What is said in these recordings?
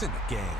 points in the game.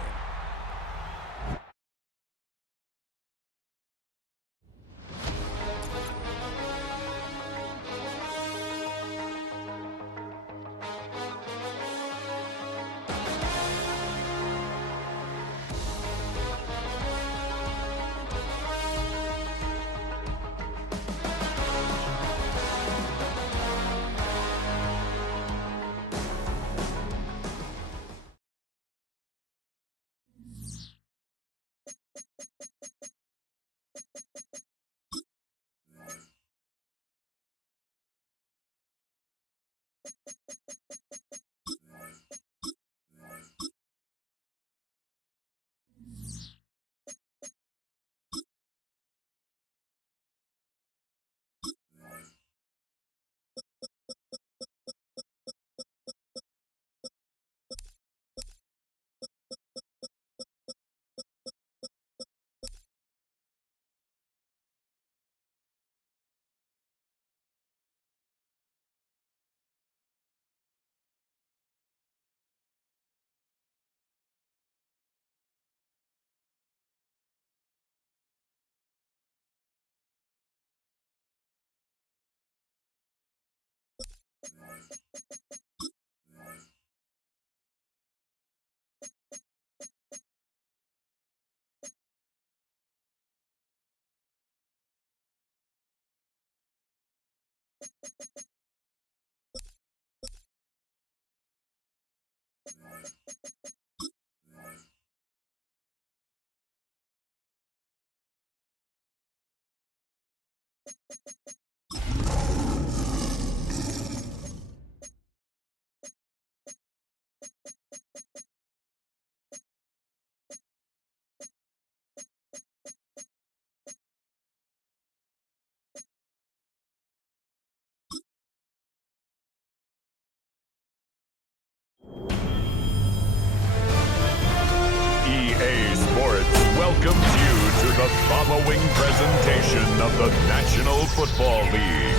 EA Sports welcomes you to the following presentation of the National Football League.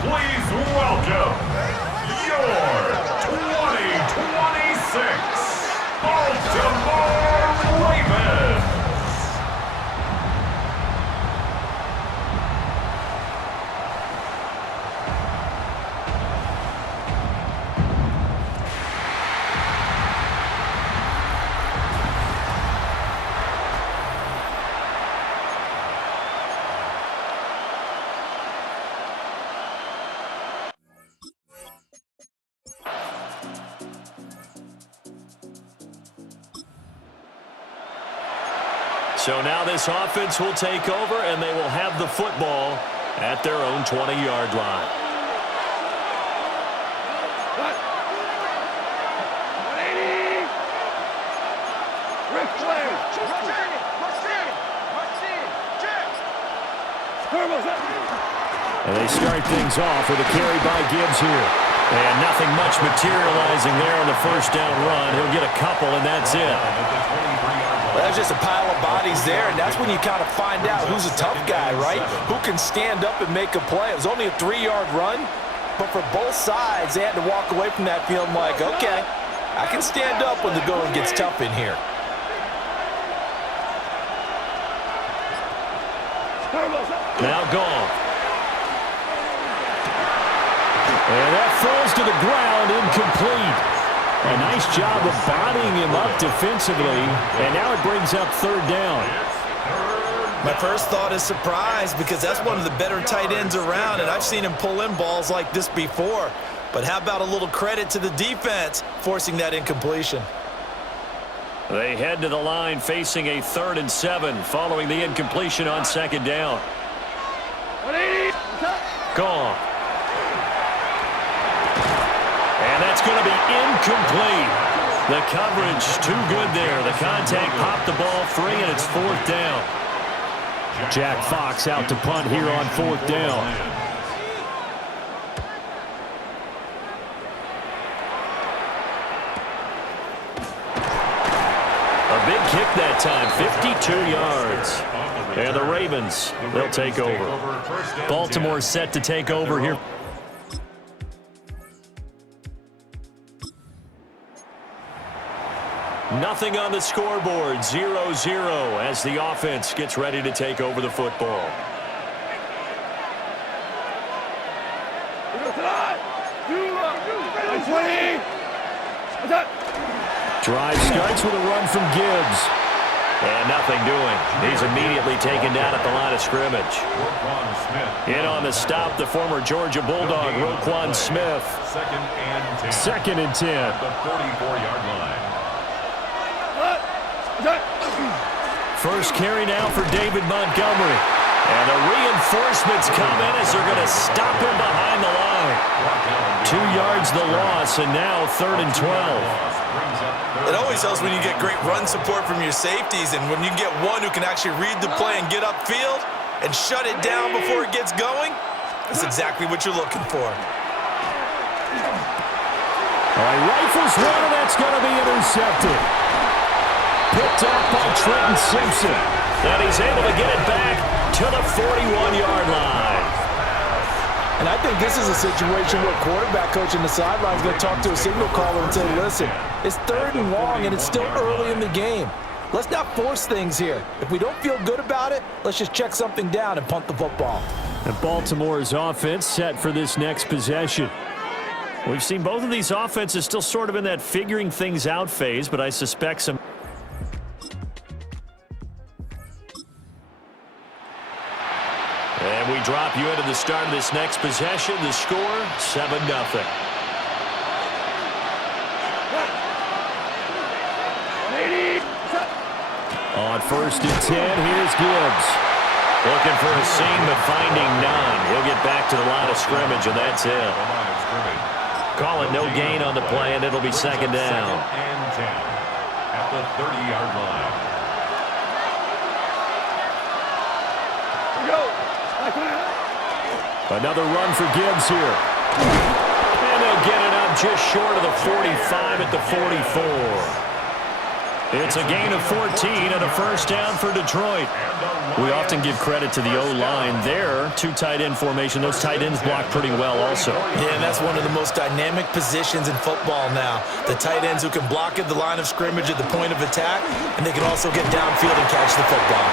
Please welcome your 2026 Baltimore Ravens. So now this offense will take over, and they will have the football at their own 20-yard line. And they start things off with a carry by Gibbs here. And nothing much materializing there on the first down run. He'll get a couple, and that's it. Well, there's just a pile of bodies there, and that's when you kind of find out who's a tough guy, right? Who can stand up and make a play. It was only a 3-yard run, but for both sides, they had to walk away from that feeling like, okay, I can stand up when the going gets tough in here. Now gone. And that falls to the ground, incomplete. A nice job of bodying him up defensively, and now it brings up third down. My first thought is surprise, because that's one of the better tight ends around, and I've seen him pull in balls like this before. But how about a little credit to the defense forcing that incompletion? They head to the line facing a 3rd and 7 following the incompletion on second down. Gone. And that's going to be incomplete. The coverage too good there. The contact popped the ball free, and it's 4th down. Jack Fox out to punt here on 4th down. quick that time, 52 yards. And the Ravens, they'll take over. Baltimore set to take over here. Nothing on the scoreboard, 0-0 as the offense gets ready to take over the football. Drive starts with a run from Gibbs. And nothing doing. He's immediately taken down at the line of scrimmage. In on the stop, the former Georgia Bulldog, Roquan Smith. Second and 10. At the 44-yard line. First carry now for David Montgomery. And the reinforcements come in as they're going to stop him behind the line. 2 yards the loss, and now 3rd and 12. It always helps when you get great run support from your safeties, and when you get one who can actually read the play and get upfield and shut it down before it gets going, that's exactly what you're looking for. All right, rifles one, and that's going to be intercepted. Picked up by Trenton Simpson. And he's able to get it back to the 41-yard line. And I think this is a situation where quarterback coach in the sideline is going to talk to a signal caller and say, listen, it's 3rd and long, and it's still early in the game. Let's not force things here. If we don't feel good about it, let's just check something down and punt the football. And Baltimore's offense set for this next possession. We've seen both of these offenses still sort of in that figuring things out phase, but I suspect some... And we drop you into the start of this next possession. The score, 7-0. On 1st and 10, here's Gibbs. Looking for a seam, but finding none. He'll get back to the line of scrimmage, and that's it. Call it no gain on the play, and it'll be 2nd down. 2nd and 10 at the 30-yard line. Another run for Gibbs here. And they'll get it up just short of the 45 at the 44. It's a gain of 14 and a 1st down for Detroit. We often give credit to the O-line there. 2 tight end formation. Those tight ends block pretty well also. Yeah, and that's one of the most dynamic positions in football now. The tight ends who can block at the line of scrimmage at the point of attack, and they can also get downfield and catch the football.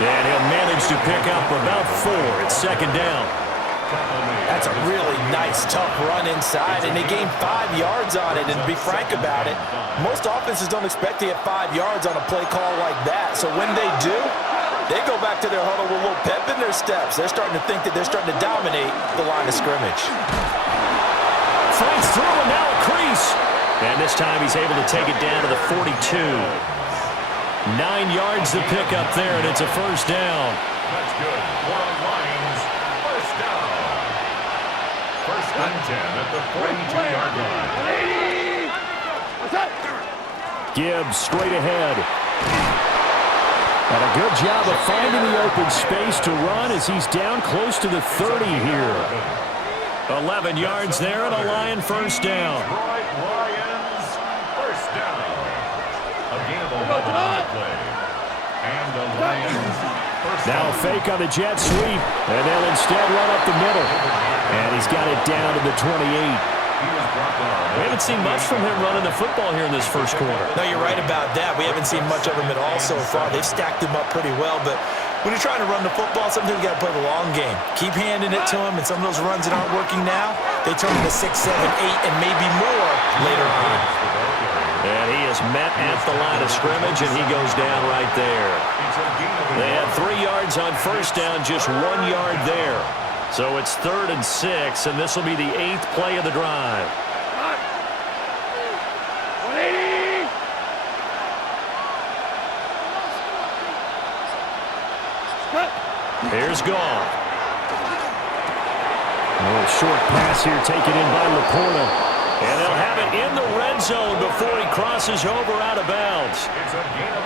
Yeah, and he'll manage to pick up about 4. It's 2nd down. That's a really nice, tough run inside, and they gained 5 yards on it. And to be frank about it, most offenses don't expect to get 5 yards on a play call like that. So when they do, they go back to their huddle with a little pep in their steps. They're starting to think that they're starting to dominate the line of scrimmage. Fights through, and now a crease. And this time he's able to take it down to the 42. 9 yards to pick up there, and it's a 1st down. That's good. For Lions, 1st down. 1st and 10 at the 42-yard line. Gibbs straight ahead. And a good job of finding the open space to run as he's down close to the 30 here. 11 yards there and a Lion 1st down. Lions, 1st down. A gain of 11 on the play. And the Lions, 1st down. Now a fake on the jet sweep, and they'll instead run up the middle. And he's got it down to the 28. We haven't seen much from him running the football here in this 1st quarter. No, you're right about that. We haven't seen much of him at all so far. They've stacked him up pretty well, but when you're trying to run the football, sometimes you got to play the long game. Keep handing it to him, and some of those runs that aren't working now, they turn into 6, 7, 8, and maybe more later on. And he is met at the line of scrimmage, and he goes down right there. They had 3 yards on 1st down, just 1 yard there. So it's 3rd and 6, and this will be the 8th play of the drive. Here's Goff. A little short pass here taken in by Laporta. And they'll have it in the red zone before he crosses over out of bounds. It's a gain of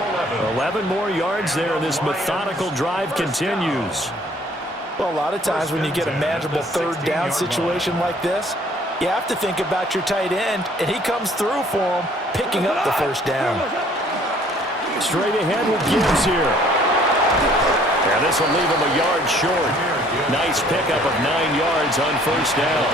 11. 11 more yards there, and this methodical drive continues. Well, a lot of times when you get a manageable 3rd down situation like this, you have to think about your tight end, and he comes through for him, picking up the 1st down. Straight ahead with Gibbs here. And this will leave him a yard short. Nice pickup of 9 yards on first down.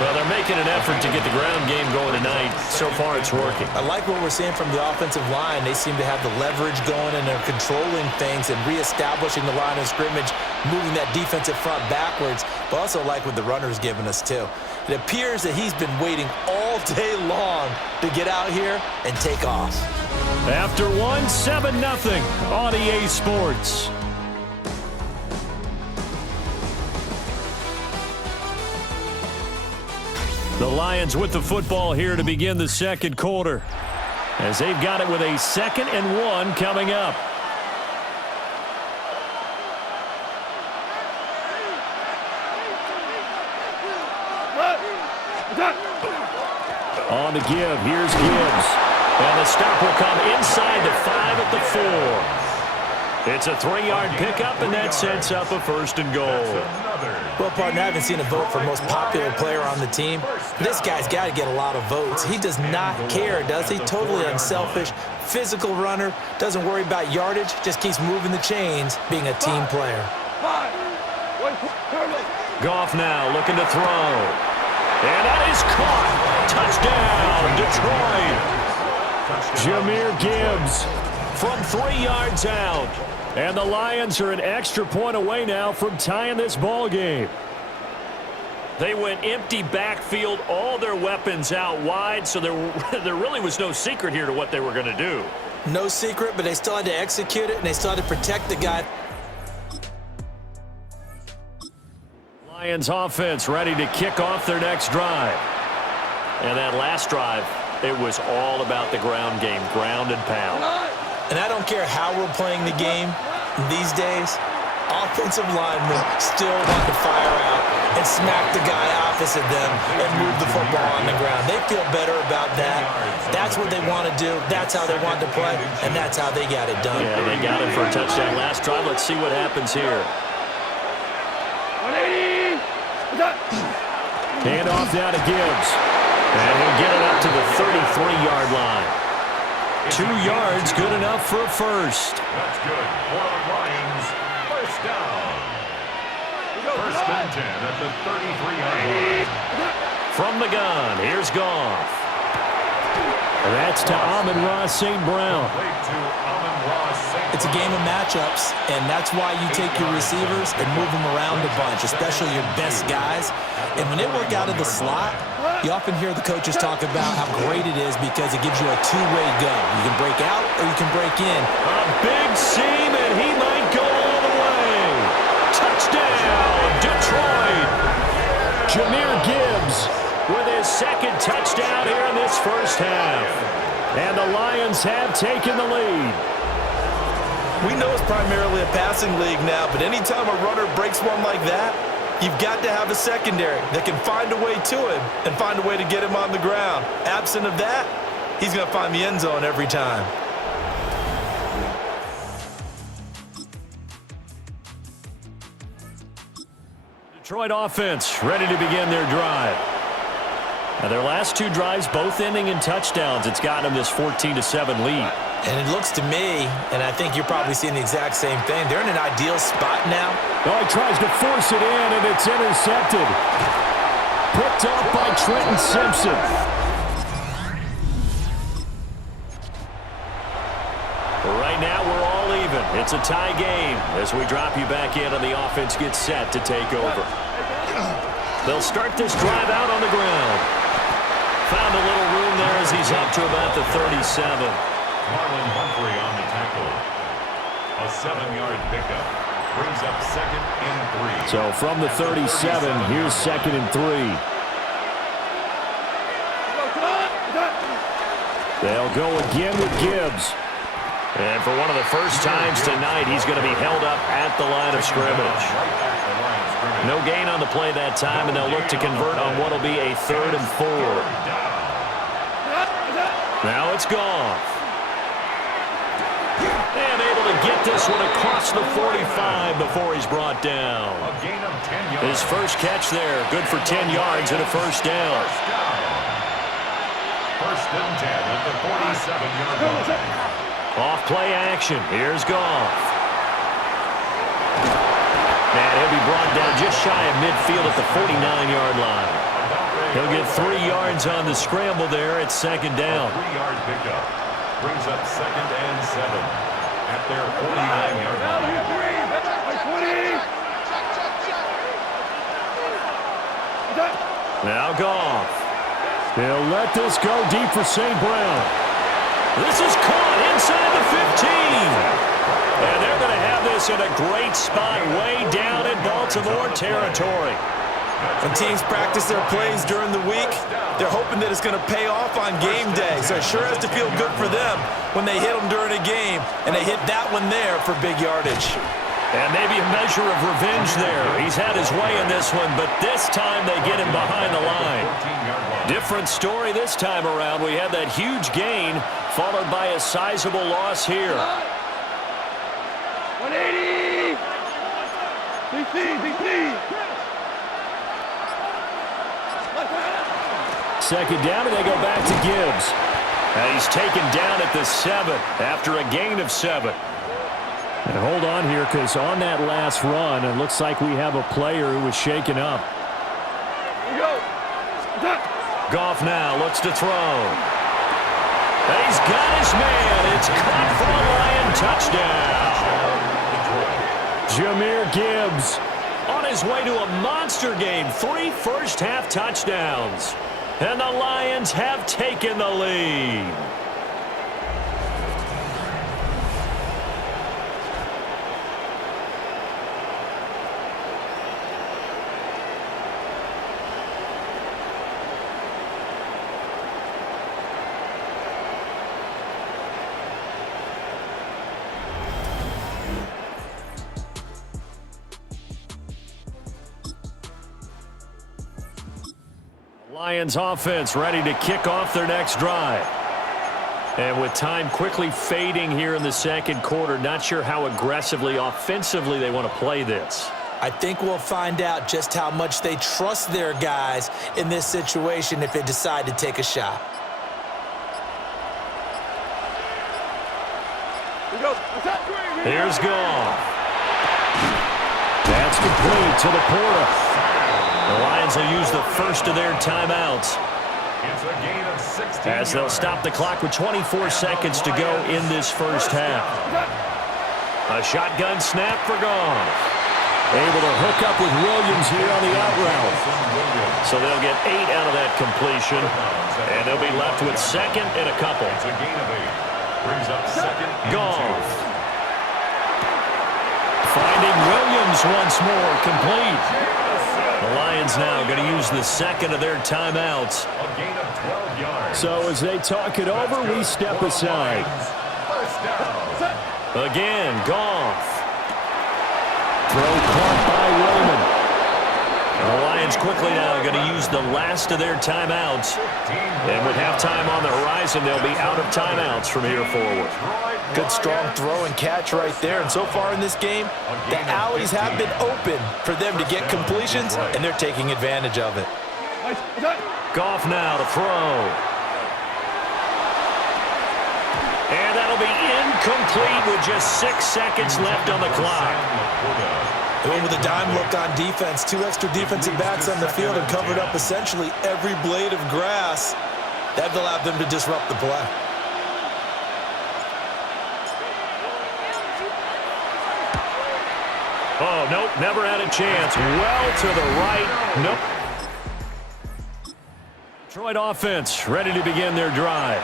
Well, they're making an effort to get the ground game going tonight. So far, it's working. I like what we're seeing from the offensive line. They seem to have the leverage going, and they're controlling things and reestablishing the line of scrimmage, moving that defensive front backwards, but also like what the runner's giving us, too. It appears that he's been waiting all day long to get out here and take off. After one, 7-0 on EA Sports. The Lions with the football here to begin the second quarter, as they've got it with a 2nd and 1 coming up. On to give. Here's Gibbs. And the stop will come inside the 5 at the 4. It's a 3-yard pickup, and that sets up a 1st and goal. Well, partner, I haven't seen a vote for most popular player on the team. This guy's got to get a lot of votes. He does not care, does he? Totally unselfish, physical runner, doesn't worry about yardage, just keeps moving the chains, being a team player. Goff now looking to throw. And that is caught. Touchdown, Detroit. Jahmyr Gibbs from 3 yards out. And the Lions are an extra point away now from tying this ball game. They went empty backfield, all their weapons out wide, so there really was no secret here to what they were going to do. No secret, but they still had to execute it, and they still had to protect the guy. Lions offense ready to kick off their next drive. And that last drive, it was all about the ground game, ground and pound. And I don't care how we're playing the game these days, offensive linemen still want to fire out and smack the guy opposite them and move the football on the ground. They feel better about that. That's what they want to do. That's how they want to play, and that's how they got it done. Yeah, they got it for a touchdown last drive. Let's see what happens here. Hand off now to Gibbs. And he'll get it up to the 33-yard line. 2 yards, good enough for a first. That's good for the Lions. First down. First and 10 at the 33-yard line. From the gun, here's Goff. And that's to Amon-Ra St. Brown. It's a game of matchups, and that's why you take your receivers and move them around a bunch, especially your best guys. And when they work out of the slot, you often hear the coaches talk about how great it is because it gives you a two-way go. You can break out or you can break in. A big seam, and he might go all the way. Touchdown, Detroit. Jahmyr Gibbs with his 2nd touchdown here in this first half. And the Lions have taken the lead. We know it's primarily a passing league now, but anytime a runner breaks one like that, you've got to have a secondary that can find a way to him and find a way to get him on the ground. Absent of that, he's going to find the end zone every time. Detroit offense ready to begin their drive. Now their last 2 drives both ending in touchdowns. It's gotten them this 14-7 lead. And it looks to me, and I think you're probably seeing the exact same thing, they're in an ideal spot now. Oh, he tries to force it in, and it's intercepted. Picked off by Trenton Simpson. Right now, we're all even. It's a tie game as we drop you back in and the offense gets set to take over. They'll start this drive out on the ground. Found a little room there as he's up to about the 37. Marlon Humphrey on the tackle. A 7-yard pickup. Brings up 2nd and 3. So from the 37, here's 2nd and 3. They'll go again with Gibbs. And for one of the first times tonight, he's going to be held up at the line of scrimmage. No gain on the play that time, and they'll look to convert on what will be a 3rd and 4. Now it's Goff. And able to get this one across the 45 before he's brought down. His first catch there, good for 10 yards and a first down. First and 10 at the 47-yard line. Off play action. Here's Goff. And he'll be brought down just shy of midfield at the 49-yard line. He'll get 3 yards on the scramble there at second down. 3-yard pickup brings up 2nd and 7 at their 49-yard line. Now Goff. He'll let this go deep for St. Brown. This is caught inside the 15. And they're going to have this in a great spot way down in Baltimore territory. When teams practice their plays during the week, they're hoping that it's going to pay off on game day. So it sure has to feel good for them when they hit them during a game, and they hit that one there for big yardage. And maybe a measure of revenge there. He's had his way in this one, but this time they get him behind the line. Different story this time around. We had that huge gain followed by a sizable loss here. 180! DC! Second down, and they go back to Gibbs. And he's taken down at the 7 after a gain of 7. And hold on here, because on that last run, it looks like we have a player who was shaken up. Goff now looks to throw. And he's got his man. It's caught for a Lion touchdown. Jahmyr Gibbs on his way to a monster game. 3 first-half touchdowns. And the Lions have taken the lead. Lions offense ready to kick off their next drive. And with time quickly fading here in the second quarter, not sure how aggressively, offensively they want to play this. I think we'll find out just how much they trust their guys in this situation if they decide to take a shot. Here's Goff. That's complete to the Porter. The Lions will use the first of their timeouts It's a gain of 16 as they'll yards. stop the clock with 24 seconds to go in this first half. A shotgun snap for Goff. Able to hook up with Williams here on the out route. So they'll get 8 out of that completion, and they'll be left with 2nd and a couple. It's a gain of 8. Brings up 2nd and Goff. 2. Finding Williams once more, complete. The Lions now going to use the second of their timeouts. A gain of 12 yards. So as they talk it over, we step aside. First down. Again, Goff. Throw caught by Raymond. And the Lions quickly now going to use the last of their timeouts. And with halftime on the horizon, they'll be out of timeouts from here forward. Good strong throw and catch right there. And so far in this game, the alleys have been open for them to get completions, and they're taking advantage of it. Goff now to throw. And that'll be incomplete with just 6 seconds left on the clock. They went with a dime look on defense. 2 extra defensive backs on the field and covered up essentially every blade of grass. That allowed them to disrupt the play. Oh, nope, never had a chance. Well to the right. Nope. Detroit offense ready to begin their drive.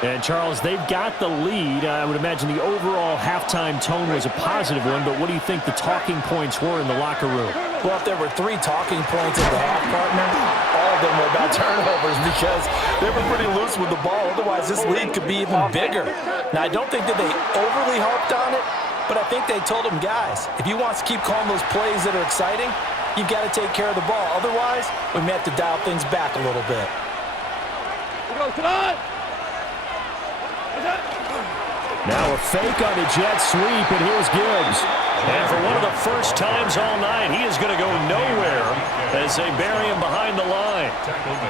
And, Charles, they've got the lead. I would imagine the overall halftime tone was a positive one, but what do you think the talking points were in the locker room? Well, if there were 3 talking points at the half, partner, all of them were about turnovers because they were pretty loose with the ball. Otherwise, this lead could be even bigger. Now, I don't think that they overly harped on it, but I think they told them, guys, if you want to keep calling those plays that are exciting, you've got to take care of the ball. Otherwise, we may have to dial things back a little bit. Now a fake on the jet sweep, and here's Gibbs. And for one of the first times all night, he is going to go nowhere as as they bury him behind the line.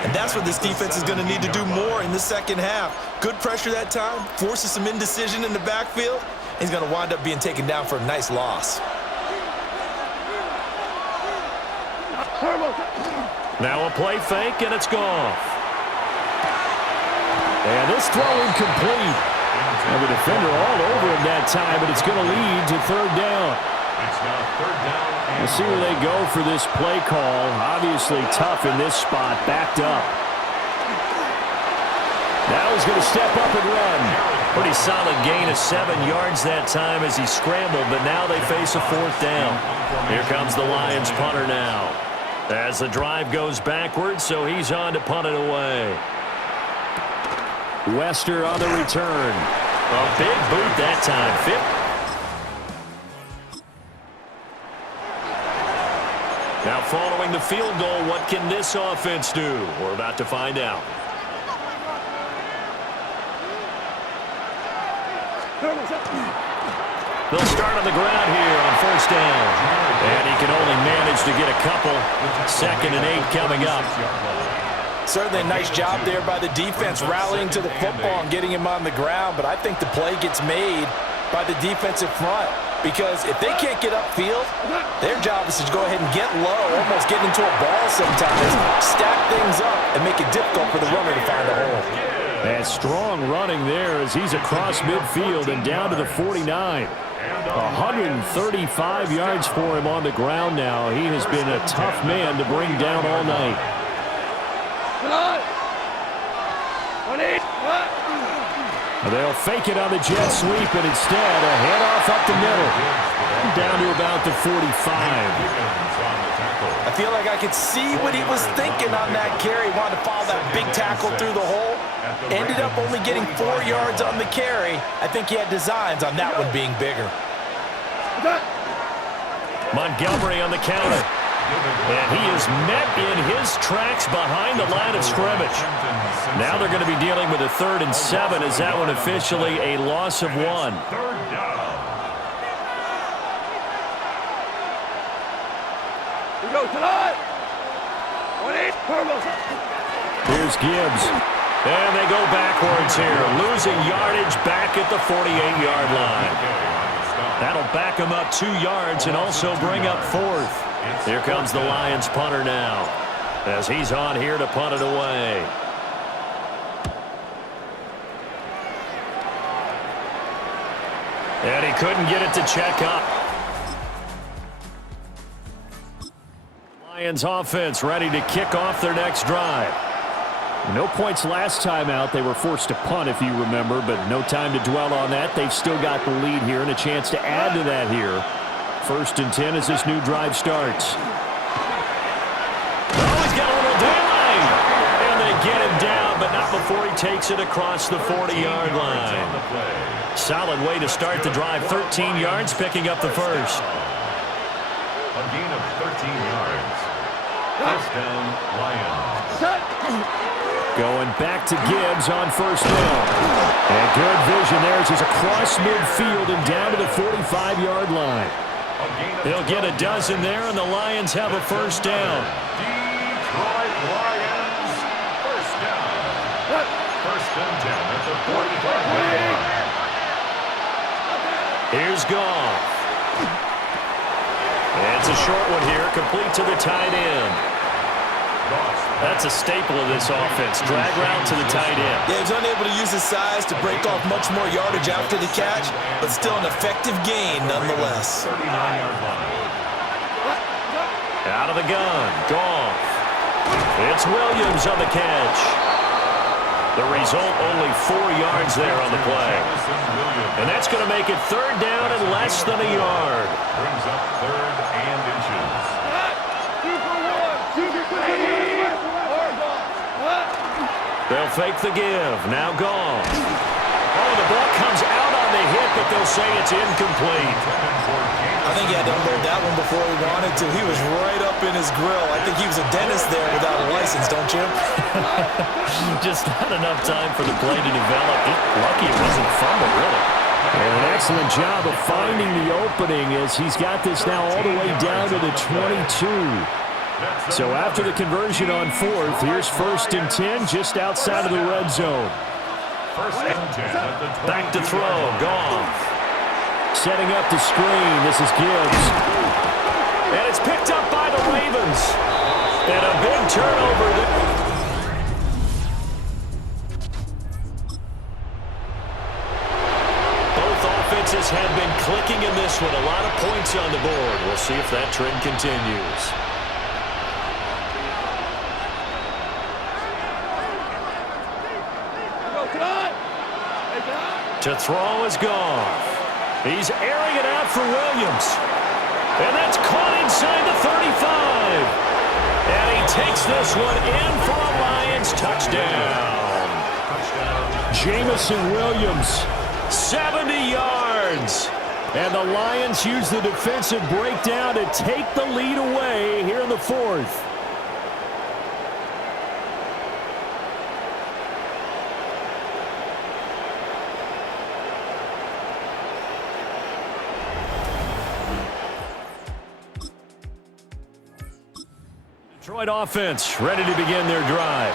And that's what this defense is going to need to do more in the second half. Good pressure that time, forces some indecision in the backfield. He's going to wind up being taken down for a nice loss. Now a play fake, and it's gone. And this throw incomplete. And the defender all over him that time, but it's going to lead to third down. It's now third down. We'll see where they go for this play call. Obviously tough in this spot, backed up. Now he's going to step up and run. Pretty solid gain of 7 yards that time as he scrambled, but now they face a fourth down. Here comes the Lions punter now. As the drive goes backwards, so he's on to punt it away. Wester on the return. A big boot that time. Now following the field goal, what can this offense do? We're about to find out. They'll start on the ground here on first down. And he can only manage to get a couple. 2nd and 8 coming up. Certainly a nice job there by the defense rallying to the football and getting him on the ground, but I think the play gets made by the defensive front because if they can't get upfield, their job is to go ahead and get low, almost get into a ball sometimes, stack things up, and make it difficult for the runner to find a hole. And strong running there as he's across midfield and down to the 49. 135 yards for him on the ground now. He has been a tough man to bring down all night. They'll fake it on the jet sweep, and instead a handoff up the middle. Down to about the 45. I feel like I could see what he was thinking on that carry. He wanted to follow that big tackle through the hole. Ended up only getting 4 yards on the carry. I think he had designs on that one being bigger. Montgomery on the counter. And he is met in his tracks behind the line of scrimmage. Now they're going to be dealing with a 3rd and 7 as that one officially a loss of 1. Here's Gibbs. And they go backwards here, losing yardage back at the 48-yard line. That'll back him up 2 yards and also bring up 4th. Here comes the Lions punter now as he's on here to punt it away. And he couldn't get it to check up. Lions offense ready to kick off their next drive. No points last time out. They were forced to punt, if you remember, but no time to dwell on that. They've still got the lead here and a chance to add to that here. 1st and 10 as this new drive starts. Oh, he's got a little daylight. And they get him down, but not before he takes it across the 40-yard line. Solid way to start the drive. 13 yards, picking up the first. A gain of 13 yards. First down, Lions. Going back to Gibbs on first down. And good vision there as he's across midfield and down to the 45-yard line. They'll get a dozen there, and the Lions have a first down. Detroit Lions, first down. First and 10 at the 45-yard line. Here's Goff. It's a short one here, complete to the tight end. That's a staple of this offense. Drag route to the tight end. Yeah, he's unable to use his size to break off much more yardage after the catch, but still an effective gain nonetheless. 39-yard line. Out of the gun, Goff. It's Williams on the catch. The result, only 4 yards there on the play. And that's going to make it third down and less than a yard. Brings up 3rd and inches. They'll fake the give. Now Goff. Oh, the ball comes out on the hit, but they'll say it's incomplete. I think he had to unload that one before he wanted to. He was right up in his grill. I think he was a dentist there without a license, don't you? Just not enough time for the play to develop. Lucky it wasn't fumble, really. And an excellent job of finding the opening as he's got this now all the way down to the 22. So after the conversion on fourth, here's 1st and 10 just outside of the red zone. 1st and 10 at the 20. Back to throw, Goff. Setting up the screen, this is Gibbs. And it's picked up by the Ravens. And a big turnover there. Offenses have been clicking in this one. A lot of points on the board. We'll see if that trend continues. To throw is Goff. He's airing it out for Williams. And that's caught inside the 35. And he takes this one in for a Lions touchdown. Jamison Williams. 70 yards. And the Lions use the defensive breakdown to take the lead away here in the fourth. Detroit offense ready to begin their drive.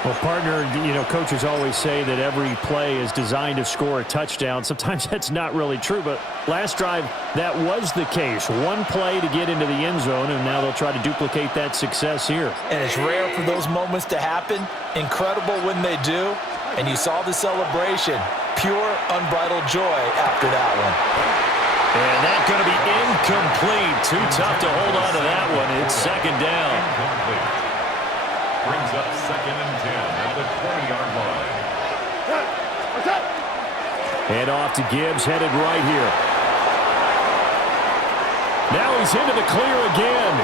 Well, partner, coaches always say that every play is designed to score a touchdown. Sometimes that's not really true, but last drive, that was the case. One play to get into the end zone, and now they'll try to duplicate that success here. And it's rare for those moments to happen. Incredible when they do. And you saw the celebration. Pure, unbridled joy after that one. And that's going to be incomplete. Too tough to hold on to that one. It's 2nd down. Incomplete. Brings up 2nd and 10 at the 20-yard line. Hand off to Gibbs, headed right here. Now he's into the clear again.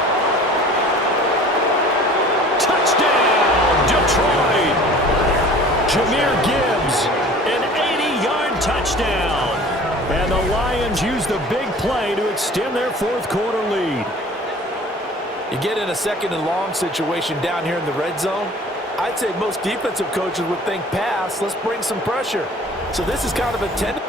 Touchdown, Detroit! Jahmyr Gibbs, an 80-yard touchdown. And the Lions use the big play to extend their fourth quarter lead. You get in a 2nd and long situation down here in the red zone. I'd say most defensive coaches would think pass. Let's bring some pressure. So this is kind of a 10.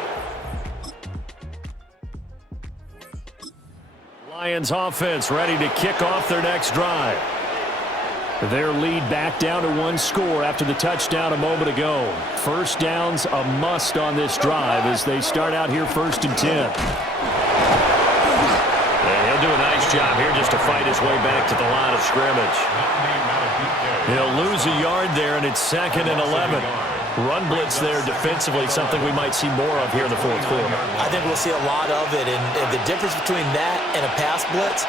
Lions offense ready to kick off their next drive. Their lead back down to 1 score after the touchdown a moment ago. 1st down's a must on this drive as they start out here 1st and 10. He'll do a nice job here just to fight his way back to the line of scrimmage. He'll lose a yard there, and it's 2nd and 11. Run blitz there defensively, something we might see more of here in the fourth quarter. I think we'll see a lot of it, and the difference between that and a pass blitz,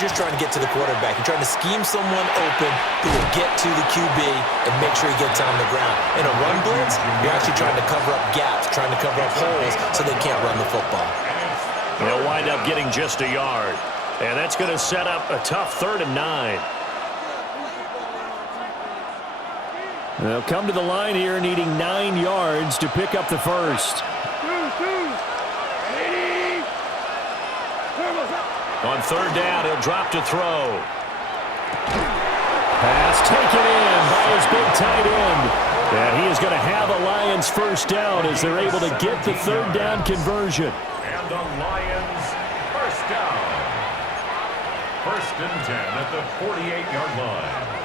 you're trying to get to the quarterback. You're trying to scheme someone open who will get to the QB and make sure he gets on the ground. In a run blitz, you're actually trying to cover up gaps, trying to cover up holes so they can't run the football. They'll wind up getting just a yard. And that's going to set up a tough 3rd and 9. They'll come to the line here needing 9 yards to pick up the first. On 3rd down, he'll drop to throw. Pass taken in by his big tight end. And he is going to have a Lions 1st down as they're able to get the 3rd down conversion. And the Lions 1st down. 1st and 10 at the 48-yard line.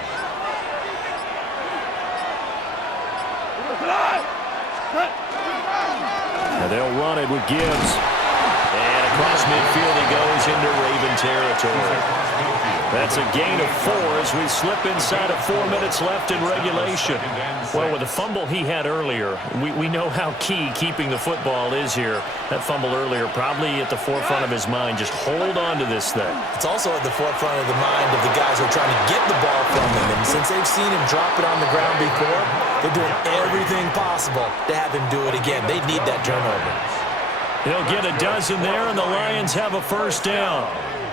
And they'll run it with Gibbs. And across midfield he goes into Raven territory. That's a gain of 4 as we slip inside of 4 minutes left in regulation. Well, with the fumble he had earlier, we know how key keeping the football is here. That fumble earlier probably at the forefront of his mind. Just hold on to this thing. It's also at the forefront of the mind of the guys who are trying to get the ball from him. And since they've seen him drop it on the ground before, they're doing everything possible to have him do it again. They need that turnover. He'll get a dozen there, and the Lions have a 1st down.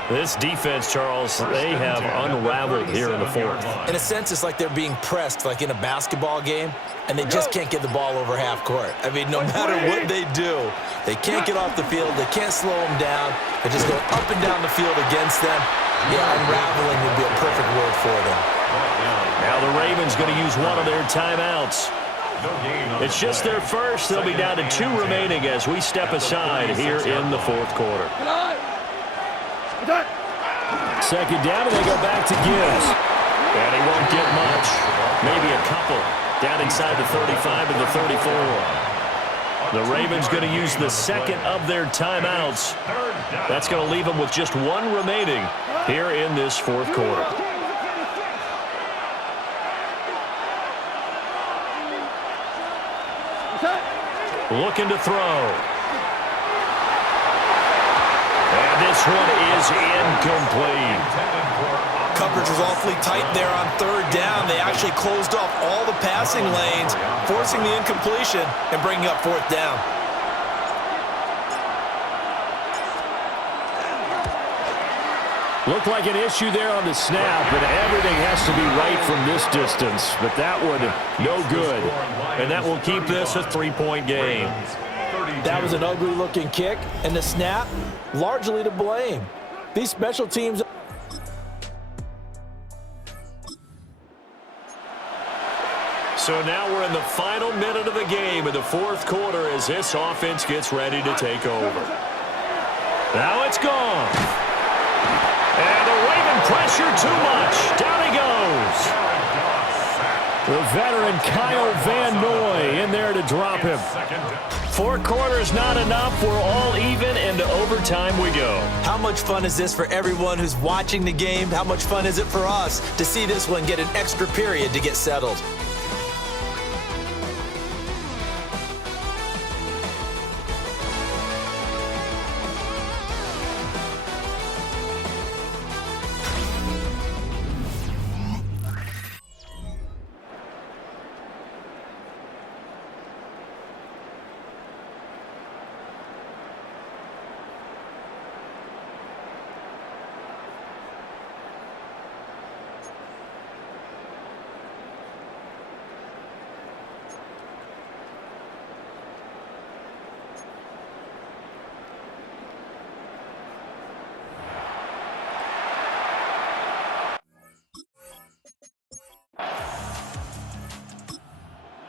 This defense, Charles, they have unraveled here in the fourth. In a sense, it's like they're being pressed like in a basketball game, and they just can't get the ball over half court. I mean, no matter what they do, they can't get off the field. They can't slow them down. They just go up and down the field against them. Yeah, unraveling would be a perfect word for them. Now the Ravens going to use one of their timeouts. It's just their first. They'll be down to 2 remaining as we step aside here in the fourth quarter. second down, and they go back to Gibbs. And he won't get much. Maybe a couple. Down inside the 35 and the 34. The Ravens going to use the second of their timeouts. That's going to leave them with just one remaining here in this fourth quarter. Looking to throw. And this one is incomplete. Coverage was awfully tight there on third down. They actually closed off all the passing lanes, forcing the incompletion and bringing up fourth down. Looked like an issue there on the snap, and everything has to be right from this distance. But that one, no good. And that will keep this a 3-point game. That was an ugly-looking kick, and the snap, largely to blame. These special teams... So now we're in the final minute of the game in the fourth quarter as this offense gets ready to take over. Now it's gone. And the Raven pressure too much. Down he goes. The veteran Kyle Van Noy in there to drop him. 4 quarters not enough. We're all even, and to overtime we go. How much fun is this for everyone who's watching the game? How much fun is it for us to see this one get an extra period to get settled?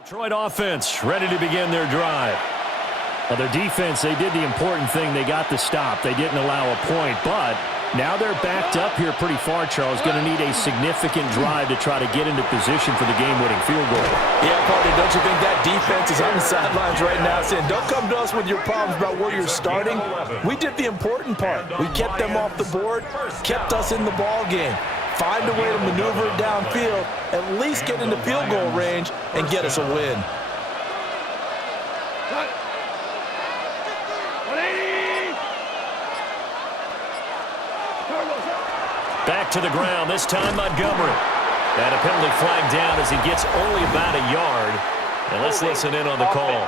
Detroit offense ready to begin their drive. Well, their defense, they did the important thing. They got the stop. They didn't allow a point, but now they're backed up here pretty far, Charles. Going to need a significant drive to try to get into position for the game-winning field goal. Yeah, Party, don't you think that defense is on the sidelines right now saying, don't come to us with your problems about where you're starting. We did the important part. We kept them off the board, kept us in the ball game. Find a way to maneuver it downfield, at least get into field goal range, and get us a win. Back to the ground, this time Montgomery. And a penalty flag down as he gets only about a yard. And let's listen in on the call.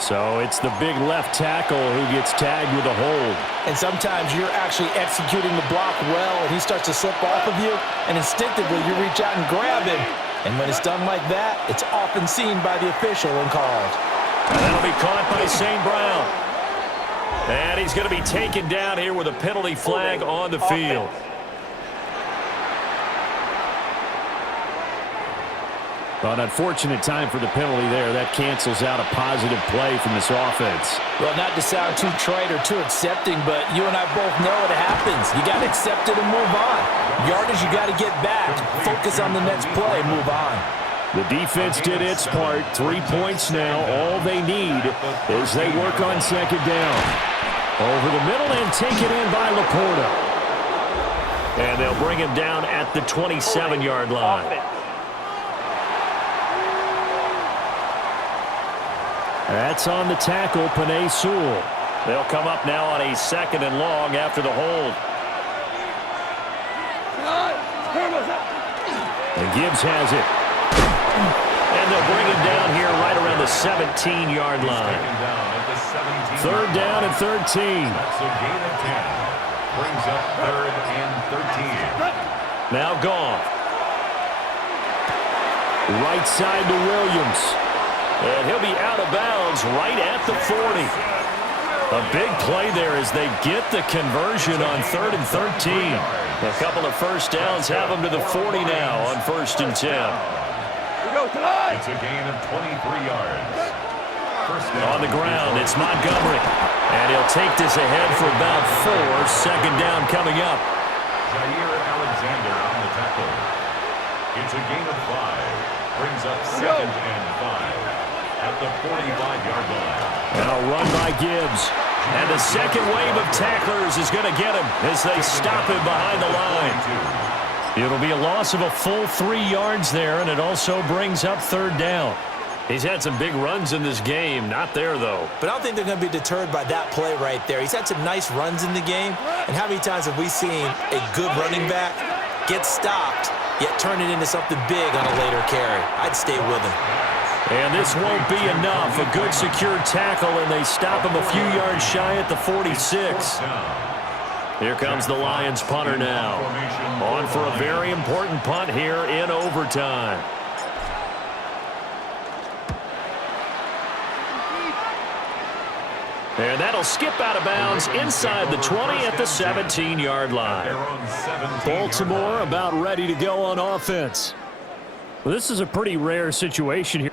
So it's the big left tackle who gets tagged with a hold. And sometimes you're actually executing the block well, and he starts to slip off of you, and instinctively you reach out and grab him. And when it's done like that, it's often seen by the official and called. And that'll be caught by St. Brown. And he's going to be taken down here with a penalty flag on the field. Well, an unfortunate time for the penalty there. That cancels out a positive play from this offense. Well, not to sound too trite or too accepting, but you and I both know it happens. You got to accept it and move on. Yardage, you got to get back. Focus on the next play. Move on. The defense did its part. 3 points now. All they need is they work on second down. Over the middle and take it in by Laporta. And they'll bring him down at the 27-yard line. That's on the tackle, Penei Sewell. They'll come up now on a 2nd and long after the hold. And Gibbs has it. And they'll bring him down here right around the 17-yard line. 3rd down and 13. That's a gain of 10. Brings up 3rd and 13. Now Goff. Right side to Williams. And he'll be out of bounds right at the 40. A big play there as they get the conversion on 3rd and 13. A couple of first downs have them to the 40 now on 1st and 10. It's a gain of 23 yards. First down. On the ground, it's Montgomery. And he'll take this ahead for about 4. Second down coming up. Jair Alexander on the tackle. It's a gain of 5. Brings up 2nd and 5 at the 45-yard line. And a run by Gibbs. And the second wave of tacklers is going to get him as they stop him behind the line. It'll be a loss of a full 3 yards there, and it also brings up 3rd down. He's had some big runs in this game. Not there, though. But I don't think they're going to be deterred by that play right there. He's had some nice runs in the game. And how many times have we seen a good running back get stopped, yet turn it into something big on a later carry? I'd stay with him. And this won't be enough. A good secure tackle, and they stop him a few yards shy at the 46. Here comes the Lions punter now. On for a very important punt here in overtime. And that'll skip out of bounds inside the 20 at the 17-yard line. Baltimore about ready to go on offense. Well, this is a pretty rare situation here.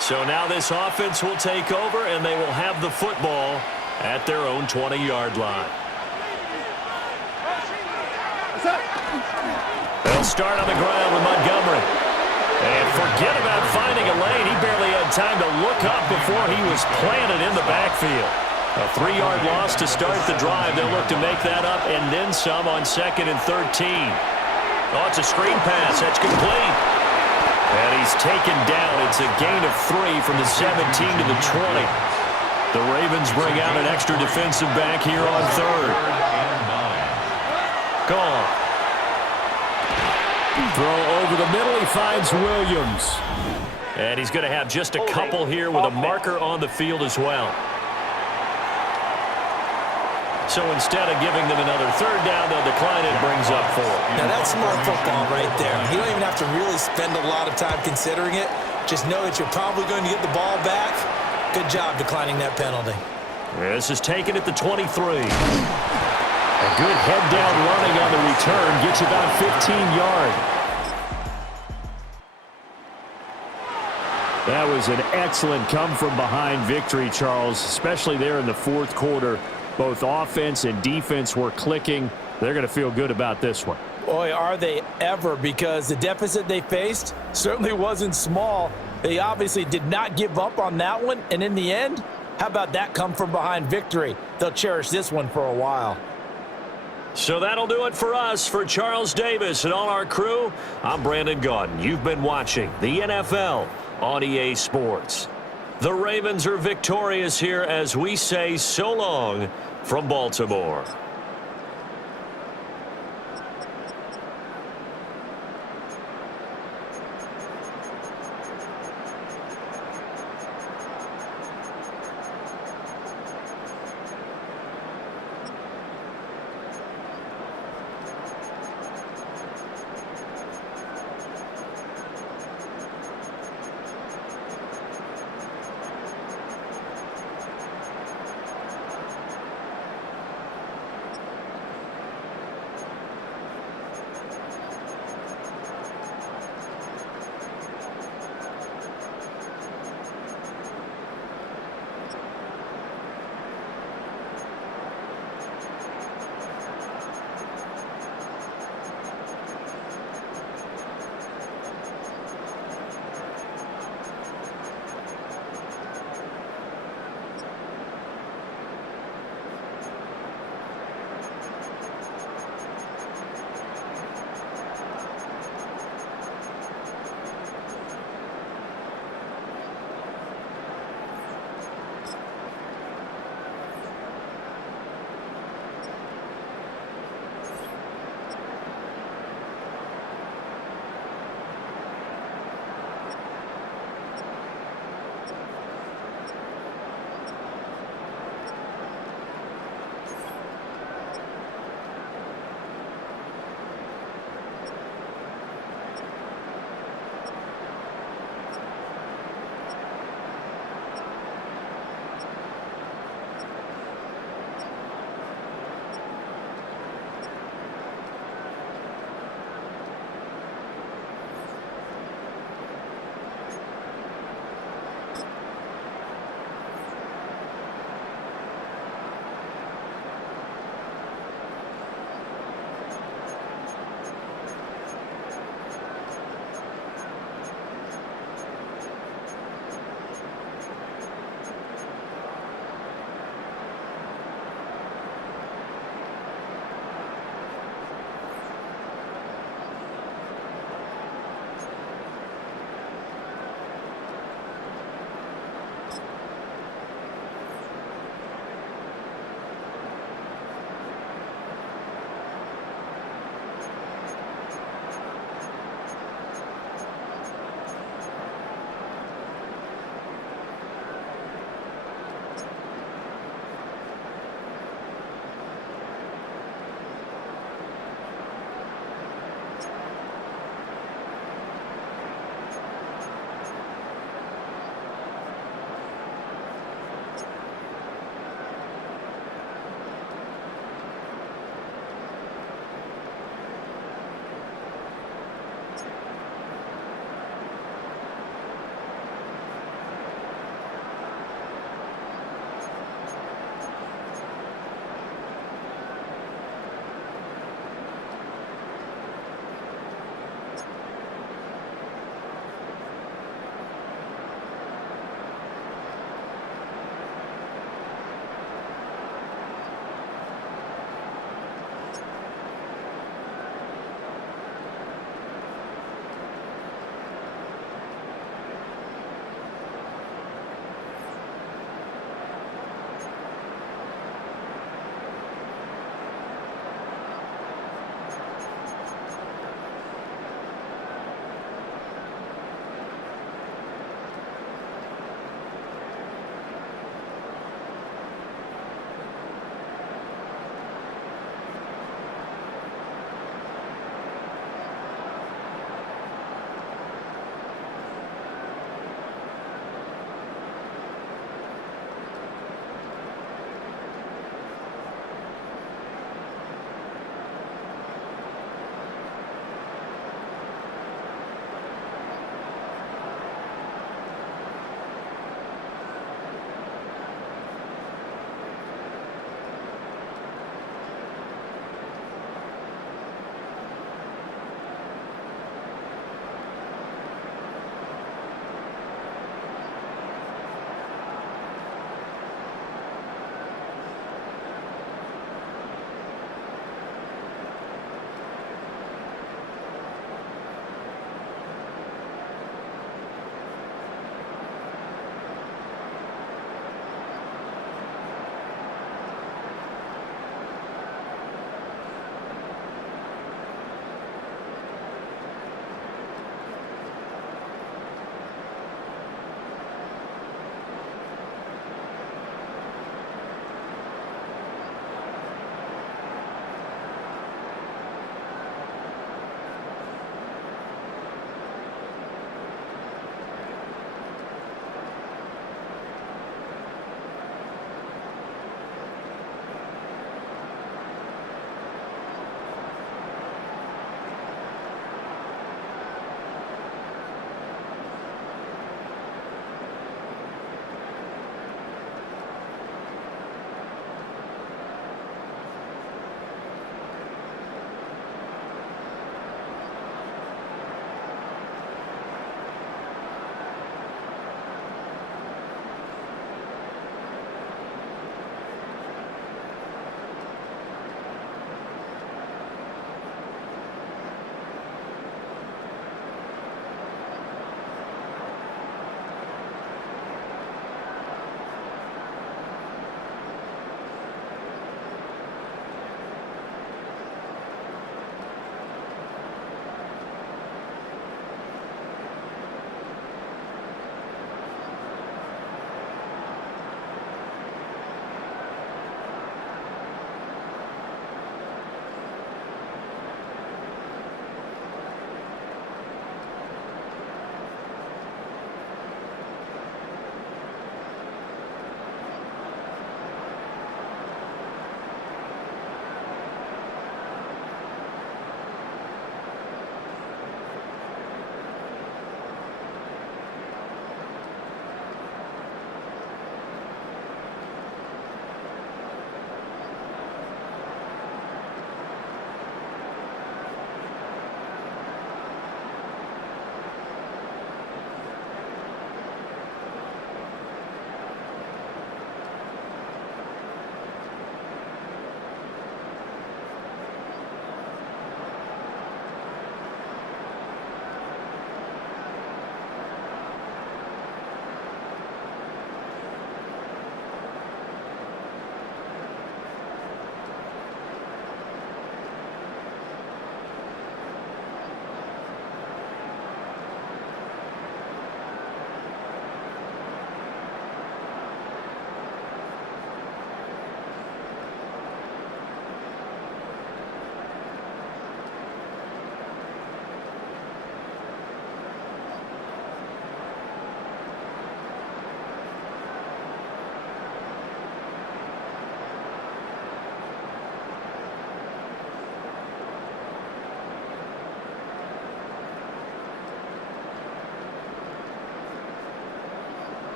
So now this offense will take over, and they will have the football at their own 20-yard line. They'll start on the ground with Montgomery. And forget about finding a lane. He barely had time to look up before he was planted in the backfield. A 3-yard loss to start the drive. They'll look to make that up and then some on 2nd and 13. Oh, it's a screen pass. That's complete. And he's taken down. It's a gain of 3 from the 17 to the 20. The Ravens bring out an extra defensive back here on 3rd. Gone. Throw over the middle. He finds Williams. And he's going to have just a couple here with a marker on the field as well. So instead of giving them another 3rd down, they'll decline it. Brings up 4. Now that's smart football right there. You don't even have to really spend a lot of time considering it. Just know that you're probably going to get the ball back. Good job declining that penalty. This is taken at the 23. A good head down running on the return. Gets you about 15 yards. That was an excellent come-from-behind victory, Charles, especially there in the 4th quarter. Both offense and defense were clicking. They're going to feel good about this one. Boy, are they ever, because the deficit they faced certainly wasn't small. They obviously did not give up on that one, and in the end, how about that come-from-behind victory? They'll cherish this one for a while. So that'll do it for us. For Charles Davis and all our crew, I'm Brandon Gaudin. You've been watching the NFL on EA Sports. The Ravens are victorious here as we say so long from Baltimore.